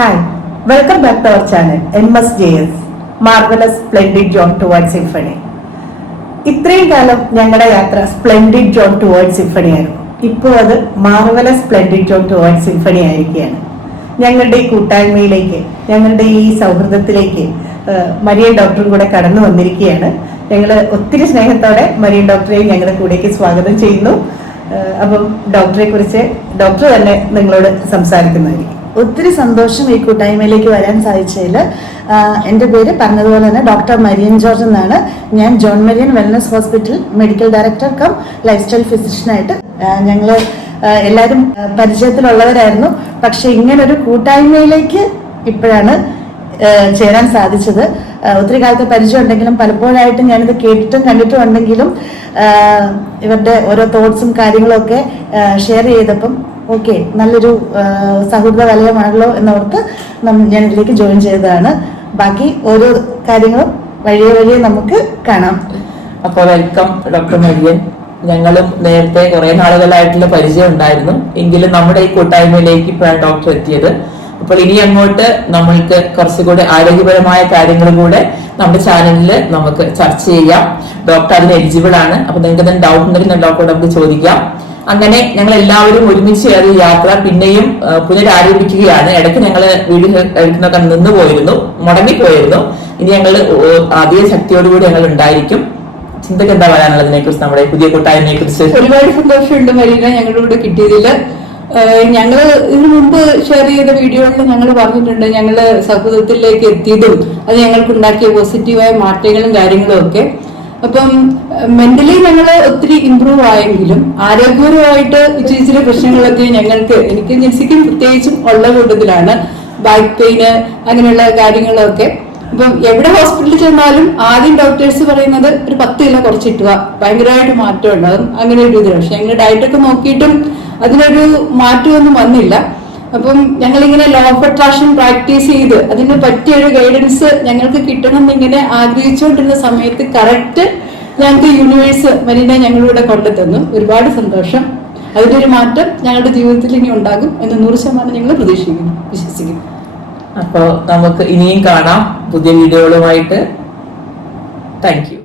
Hi, welcome back to our channel MSJS Marvelous Splendid Journey Towards Symphony. ഇത്രയും കാലം ഞങ്ങളുടെ യാത്ര സ്പ്ലെൻഡിഡ് ജോൺ ടുവേർഡ്സ് സിംഫണി ആയിരുന്നു. ഇപ്പോൾ അത് marvellous splendid John towards symphony ആയിരിക്കുകയാണ്. ഞങ്ങളുടെ ഈ കൂട്ടായ്മയിലേക്ക്, ഞങ്ങളുടെ ഈ സൗഹൃദത്തിലേക്ക് മരിയൻ ഡോക്ടറും കൂടെ കടന്നു വന്നിരിക്കുകയാണ്. ഞങ്ങൾ ഒത്തിരി സ്നേഹത്തോടെ മരിയൻ ഡോക്ടറെയും ഞങ്ങളുടെ കൂടേക്ക് സ്വാഗതം ചെയ്യുന്നു. അപ്പം ഡോക്ടറെ കുറിച്ച് ഡോക്ടർ തന്നെ നിങ്ങളോട് സംസാരിക്കുന്നതായിരിക്കും. ഒത്തിരി സന്തോഷം ഈ കൂട്ടായ്മയിലേക്ക് വരാൻ സാധിച്ചതിൽ. എൻ്റെ പേര് പറഞ്ഞതുപോലെ തന്നെ ഡോക്ടർ മരിയൻ ജോർജ് എന്നാണ്. ഞാൻ John Marian wellness hospital medical director cum lifestyle ഫിസിഷ്യനായിട്ട്. ഞങ്ങൾ എല്ലാവരും പരിചയത്തിലുള്ളവരായിരുന്നു. പക്ഷെ ഇങ്ങനൊരു കൂട്ടായ്മയിലേക്ക് ഇപ്പോഴാണ് ചേരാൻ സാധിച്ചത്. ഒത്തിരി കാലത്തെ പരിചയം ഉണ്ടെങ്കിലും പലപ്പോഴായിട്ട് ഞാനിത് കേട്ടിട്ടും കണ്ടിട്ടും ഉണ്ടെങ്കിലും ഇവരുടെ ഓരോ തോട്ട്സും കാര്യങ്ങളും ഒക്കെ ഷെയർ ചെയ്തപ്പം ഓക്കെ, നല്ലൊരു സൗഹൃദ വലയമാണല്ലോ എന്നോർത്ത് ഞാൻ ഇതിലേക്ക് ജോയിൻ ചെയ്തതാണ്. ബാക്കി ഓരോ കാര്യങ്ങളും വഴിയെ നമുക്ക് കാണാം. അപ്പോൾ വെൽക്കം ഡോക്ടർ മരിയൻ. ഞങ്ങളും നേരത്തെ കുറെ നാളുകളായിട്ടുള്ള പരിചയം ഉണ്ടായിരുന്നു, എങ്കിലും നമ്മുടെ ഈ കൂട്ടായ്മയിലേക്ക് ഇപ്പോഴാണ് ഡോക്ടർ എത്തിയത്. അപ്പോൾ ഇനി അങ്ങോട്ട് നമ്മൾക്ക് കുറച്ചുകൂടെ ആരോഗ്യപരമായ കാര്യങ്ങൾ കൂടെ നമ്മുടെ ചാനലിൽ നമുക്ക് ചർച്ച ചെയ്യാം. ഡോക്ടർ അതിന് എലിജിബിൾ ആണ്. അപ്പൊ നിങ്ങൾക്ക് എന്തെങ്കിലും ഡൗട്ട് ഉണ്ടെങ്കിൽ ഡോക്ടറോട് നമുക്ക് ചോദിക്കാം. അങ്ങനെ ഞങ്ങൾ എല്ലാവരും ഒരുമിച്ച് കയറി യാത്ര പിന്നെയും പുനരാരംഭിക്കുകയാണ്. ഇടയ്ക്ക് ഞങ്ങൾ വീഡിയോ എടുക്കുന്നൊക്കെ നിന്ന് പോയിരുന്നു, മുടങ്ങിപ്പോയിരുന്നു. ഇനി ഞങ്ങൾ അതേ ശക്തിയോടുകൂടി ഞങ്ങൾ ഉണ്ടായിരിക്കും. ചിന്തക്ക് എന്താ പറയാനുള്ളതിനെ കുറിച്ച്, നമ്മുടെ പുതിയ കൂട്ടായ്മയെ കുറിച്ച്? ഒരുപാട് സന്തോഷമുണ്ട് മരീന ഞങ്ങളുടെ കൂടെ കിട്ടിയതില്. ഞങ്ങള് ഇതിനു മുമ്പ് ഷെയർ ചെയ്ത വീഡിയോകളിൽ ഞങ്ങൾ പറഞ്ഞിട്ടുണ്ട് ഞങ്ങള് സൗഹൃദത്തിലേക്ക് എത്തിയതും അത് ഞങ്ങൾക്കുണ്ടാക്കിയ പോസിറ്റീവായ മാറ്റങ്ങളും കാര്യങ്ങളും ഒക്കെ. അപ്പം മെന്റലി ഞങ്ങൾ ഒത്തിരി ഇമ്പ്രൂവ് ആയെങ്കിലും ആരോഗ്യപരമായിട്ട് ഇച്ചിരി പ്രശ്നങ്ങളൊക്കെ എനിക്ക് ജിൻസിക്കും പ്രത്യേകിച്ചും ഉള്ള കൂട്ടത്തിലാണ്. ബാക്ക് പെയിന് അങ്ങനെയുള്ള കാര്യങ്ങളൊക്കെ. അപ്പം എവിടെ ഹോസ്പിറ്റലിൽ ചെന്നാലും ആദ്യം ഡോക്ടേഴ്സ് പറയുന്നത് ഒരു 10 കിലോ കുറച്ചിട്ടുക, ഭയങ്കരമായിട്ട് മാറ്റം ഉണ്ടാകും, അങ്ങനെ ഒരു ഇതിൽ. പക്ഷെ ഞങ്ങൾ ഡയറ്റൊക്കെ നോക്കിയിട്ടും അതിനൊരു മാറ്റമൊന്നും വന്നില്ല. അപ്പം ഞങ്ങളിങ്ങനെ ലോ ഓഫ് അട്രാക്ഷൻ പ്രാക്ടീസ് ചെയ്ത് അതിന് പറ്റിയൊരു ഗൈഡൻസ് ഞങ്ങൾക്ക് കിട്ടണം എന്നിങ്ങനെ ആഗ്രഹിച്ചുകൊണ്ടിരുന്ന സമയത്ത് കറക്റ്റ് ഞങ്ങൾക്ക് യൂണിവേഴ്സ് മരീന ഞങ്ങളിവിടെ കൊണ്ടുതന്നു. ഒരുപാട് സന്തോഷം. അതിന്റെ ഒരു മാറ്റം ഞങ്ങളുടെ ജീവിതത്തിൽ ഇനി ഉണ്ടാകും എന്ന് 100% ഞങ്ങൾ പ്രതീക്ഷിക്കുന്നു, വിശ്വസിക്കുന്നു. അപ്പോൾ നമുക്ക് ഇനിയും കാണാം പുതിയ വീഡിയോകളുമായിട്ട്. Thank you.